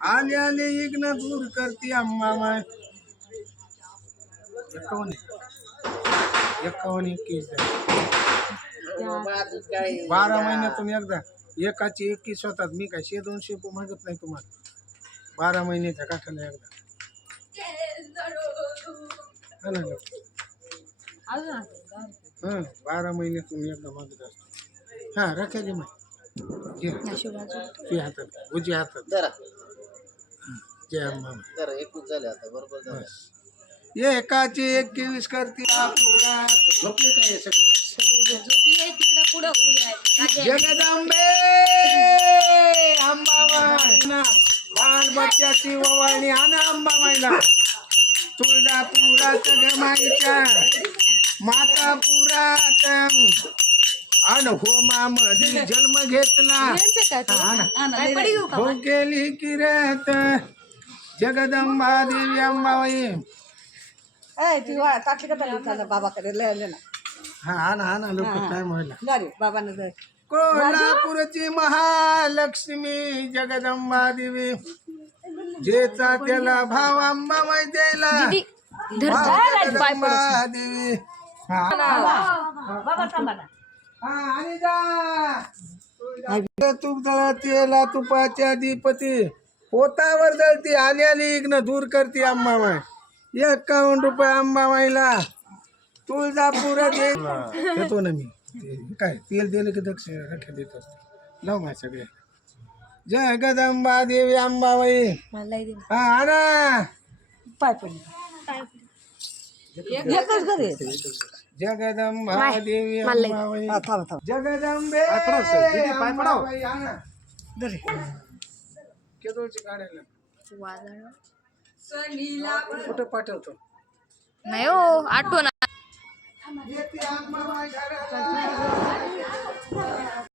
आले आले इग्न दूर करते अम्मा माय 51 21 12 महिन्यातून एकदा एकाची 21 होतात. मी काय 200 मागत नाही तुम्हाला 12 महिन्याच्या काठाला एकदा हा ना. 12 महिन्यातून एकदा मागत असतो. हा रख्या दे मग हातात उजी हातात जय अम्मा जरा 21 झाले आता बरोबर झालं. एकाची 21 करते झोपले काय सगळे जगदंबे अंबाबाई लहान बच्च्याची ओवाळणी आणा अंबाबाईला तुळजापुरात गमाईच्या मातापुरात अन होमामध्ये जन्म घेतला हो केली किरत जगदंबा देवी अंबाबाई हा ना लोक काय म्हणला कोल्हापूरची महालक्ष्मी जगदंबा देवी जेचा त्याला भाव अंबाबाई द्यायला जगदंबा देवी तूप जळतेला तुपाच्या दीपती पोतावर जळती आली आली इग्न दूर करते अंबाबाई 51 रुपये अंबाबाईला तुळजापुरात देतो ना मी काय तेल दिलं की दक्ष रख्या देत असतो लाव माय सगळे जगदंबा देवी अंबाबाई हा आणा पाय जगदंबा देवी अंबाबाई जगदंबे अंबाबाई आणा केदोळची काढायला कुठं पाठवतो नाही हो आठवण येते अंबाबाई